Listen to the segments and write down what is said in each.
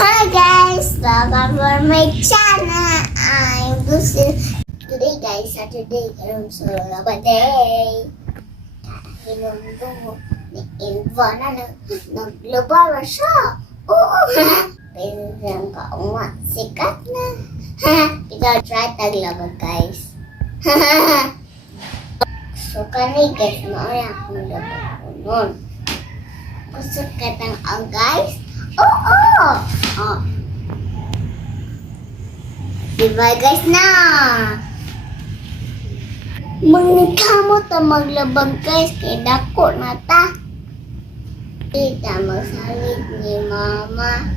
Hi guys, welcome to my channel. I'm Docille. Today guys, Saturday, karon sa laba day. Hinungdo ni Inva na naglaba siya. Oo. Pero lang ka uma, sikat na. Kita try taglaba guys. So kani guys, maoy akong laba nun. Kusukat ang guys. Oo! Oh. Diba guys na? Mangkamot ta maglabag guys kay dako na ta. Kita magsalit ni mama.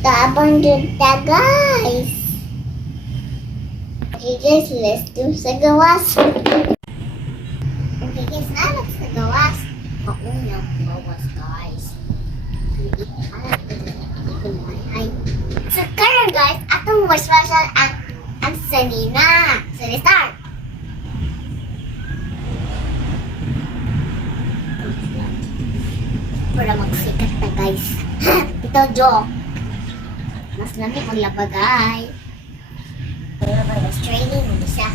Tabang dyan ta guys. Okay guys, let's do sa gawas. Okay guys, anak sa gawas. Maunang gawas guys. So karon guys, atong waswasan ang sanina. So let's start. Para magsikat na guys. Ito Jo. Mas lamig maglaba guys. Para mas training mo siya.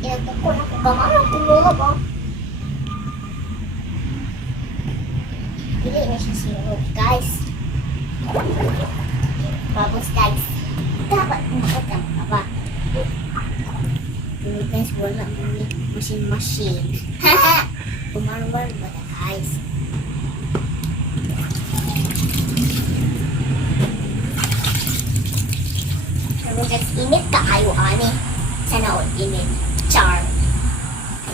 Ito ko na kung bamarang kumulog oh. Hindi na siya sirog guys. Tapos guys, dapat umakot ang kaba. Pero guys, wala nang machine. Umarwar ba na guys? Pero guys, init ka kayo ani. Sana all init. Char.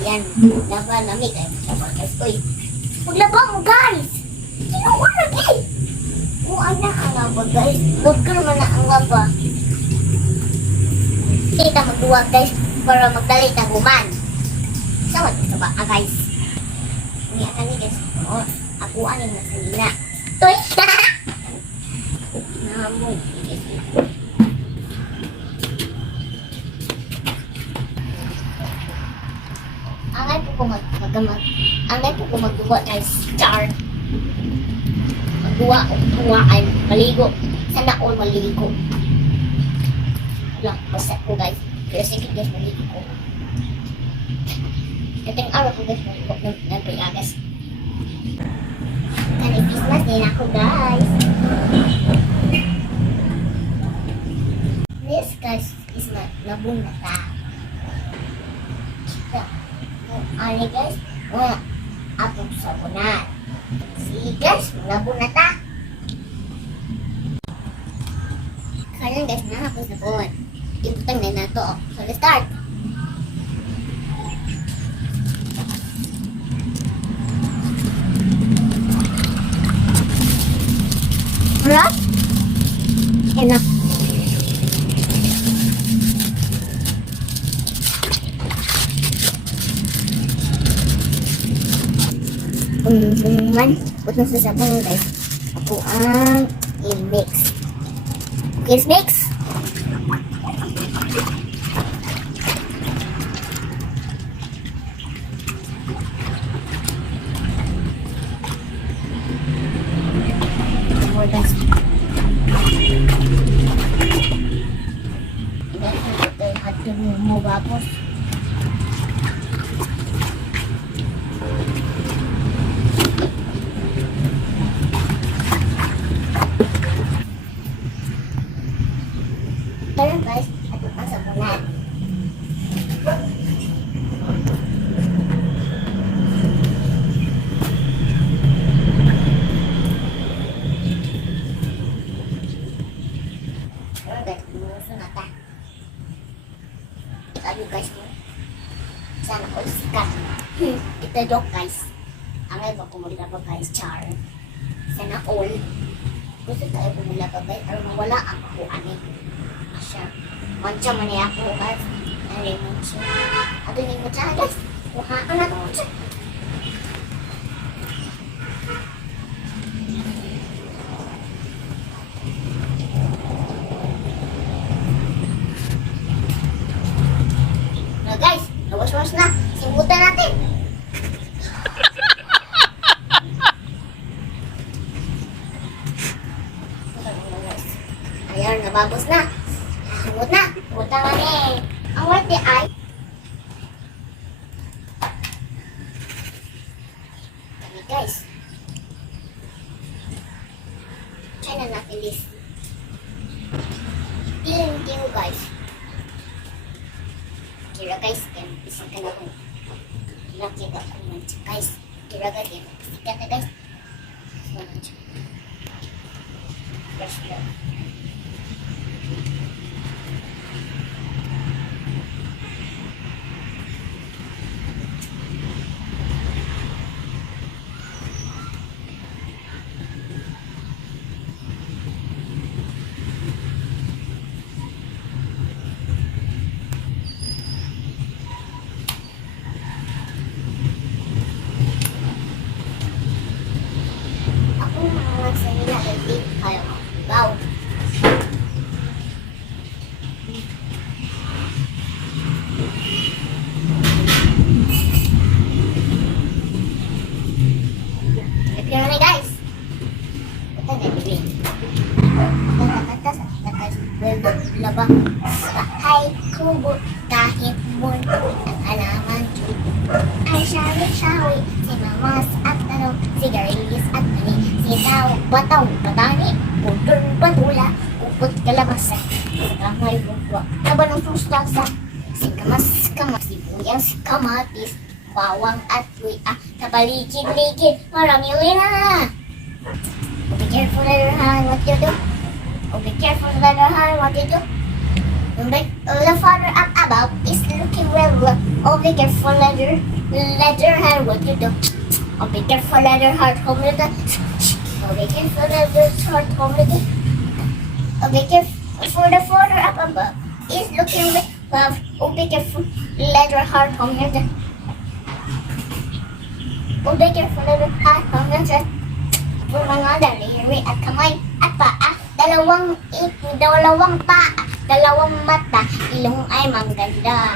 Ayan, laban lamig ay maglaba guys. Uy, maglaba mo guys! Kinuha lagi! Kung ano ang laba guys, huwag ka naman na ang laba. Kita magduwag guys para magdalit ang human. Sawad ito ba guys? Hindi ka ni guys. Oo, ako aning nasa nila. Toy! Namog. Angay po ko magduwa guys. Char! Magduwaan, maligo. Sana all maligo. Wala, basta ko guys. Pero sige guys, maligo ko. Kating araw ko guys, maligo ng pilagas. Kani Christmas din ako guys. This guys is labong na ta. Ano guys? Atong sabunan. See guys, labong na ta. Kaya guys, nakapos na po. Ibutang na na to. So let's start. Right? Enough. Bungan. Putong sa sabong guys. Ako ang i-mix. Okay, mix. More guys. Ito yung hati mo babos. Pero guys, ito ang sabunan. Pero guys, bumuso na ta. Sabi guys mo, sana all sikat. Ito joke guys. Ang iba kumulila pa guys, char. Sana all. Gusto tayo kumulila pa guys, pero mawala ang kuhanin. Siya. Mancha man niya ako guys. Ano yung mancha? Ato yung mancha guys. Kuha ka na itong mancha. Na guys, nawas-was na. Simbutan natin. Ayan, nababos na. Hamot na. Hamot na kami. Ang warte ay kami guys. Try na natin this. Feeling kayo guys. Kira guys, isang ka na kung nakita ko naman guys. Kira guys, isikat na guys. Fresh blood. Sa nila hindi kayo wow. If you're ready guys, ito na bibili. Labang bahay kubo kahit mundo ang alaman ay shawi-shawi si mamas at tanong sigarilis at mani sitaw, bataw, patani pudol, patula upot kalabasa sa kamay bukwa taba ng frustasa sikamas, sibuyas, kamatis bawang at luya sa paligid-ligid marami na. Be careful later what you do. Oh, be careful later what you do. The father up above is looking well. Oh, be careful later what you do. Oh, be careful later heart home with the. Oh, be careful later heart home with the. Oh, be careful for the father up above is looking well. Oh, be careful later heart home with the. Oh, be careful later heart home with the. For mga daliri at kamay at paa, dalawang paa, dalawang mata, ilong ay mangganda.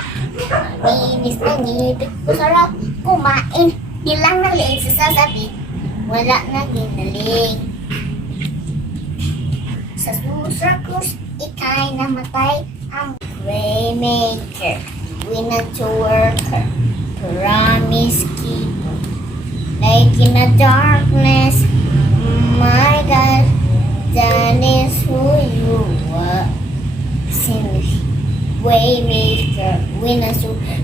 Maminis na ngipit ko sarap kumain, ilang nalig sa sasabi, wala na ginaling. Sa susakos, ikay namatay ang Waymaker, winner to worker, promise keeper, like in the darkness. My God, that is who you are. Sin, Waymaker, winner,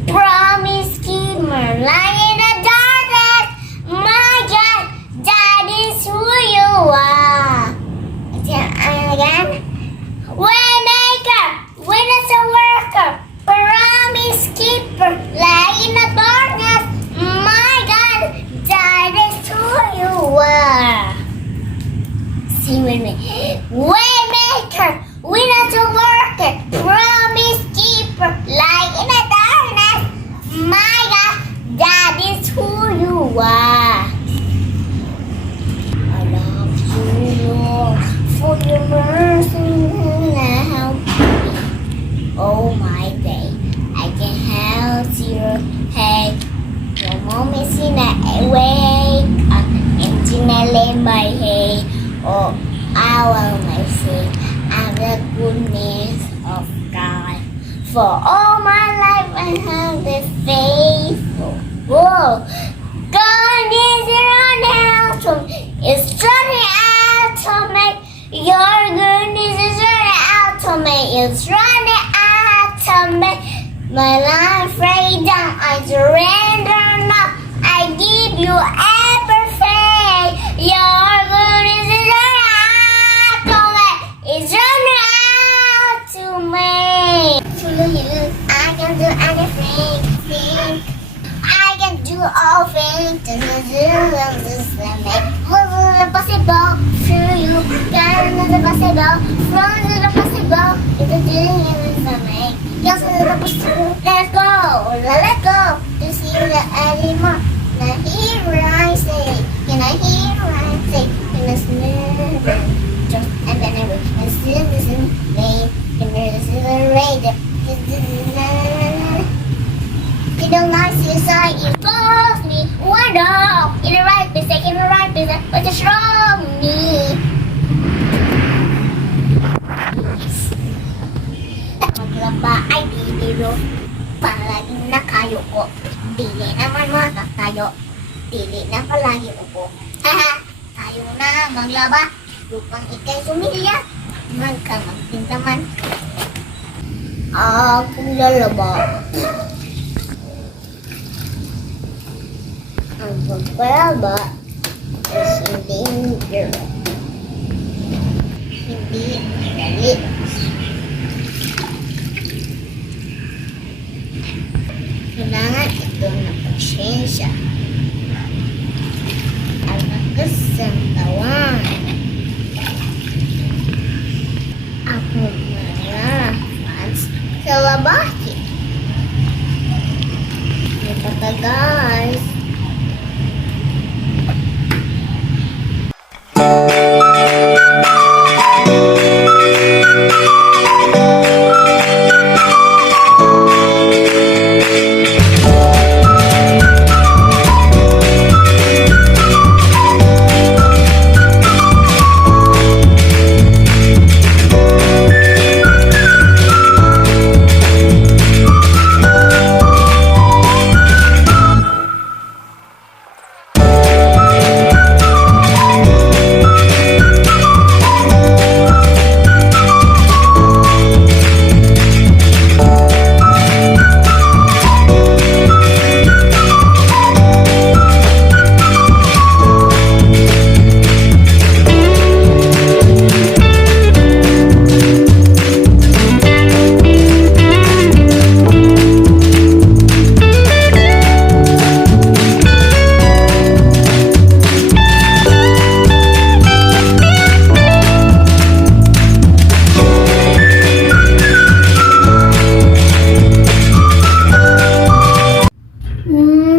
promise keeper, lying in the darkness. My God, that is who you are. Again, Waymaker, winner, worker, promise keeper, lying in the darkness. My God, that is who you are. Sing with me. Waymaker, winner to worker, promise keeper, light in the darkness. My God, that is who you are. I love you, Lord, for your mercy now. Oh my day, I can help your head. Your mom is in a wake up and in my head. Oh, I will say I'm the goodness of God. For all my life I have been faithful. Whoa, God is running out to me. It's running out to me. Your goodness is running out to me. It's running out to me. My life right down, I surrender now. I give you everything. Your goodness is running out to me. It's running out to me. To you, I can do anything. I can do all things. To do this and make possible through you. God is possible. From the possible. It's a dream to make. Yes, let's go, let's go to see the animal. Can I hear what I say? Can I hear what I say? Can I smell it? Just and then I will listen, rain. Can I listen the rain? You don't like suicide, you cause me. Why no? In the right place, in the right place, but it's wrong me. kayo. Palaging na kayo ko. Dili naman makakayo. Dili na palagi upo. Haha, tayo na maglaba. Upang ikay sumilya. Magkamagpintaman. Akong lalaba. Ang pagpalaba is hindi madali. Kailangan ito ng pasyensya at nagkasantawan. Ako mga fans sa labahin. Ito ka guys.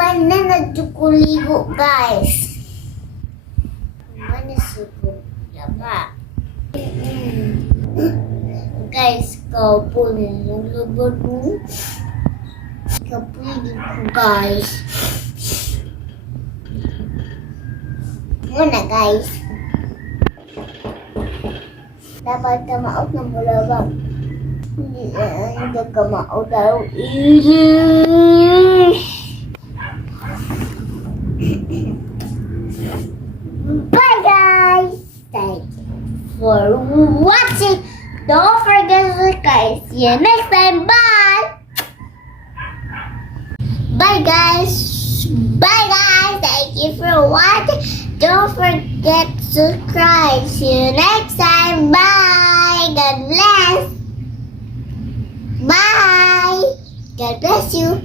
Mananagdukuligo guys. Manasugo laba. Guys, kaupo yung lubod mo. Kapuligin ko guys. Muna guys. Dapat ka maot ng bulabang. Hindi ka maot daw. Bye guys! Thank you for watching. Don't forget to subscribe. See you next time. Bye! Bye guys! Bye guys! Thank you for watching. Don't forget to subscribe. See you next time. Bye! God bless! Bye! God bless you!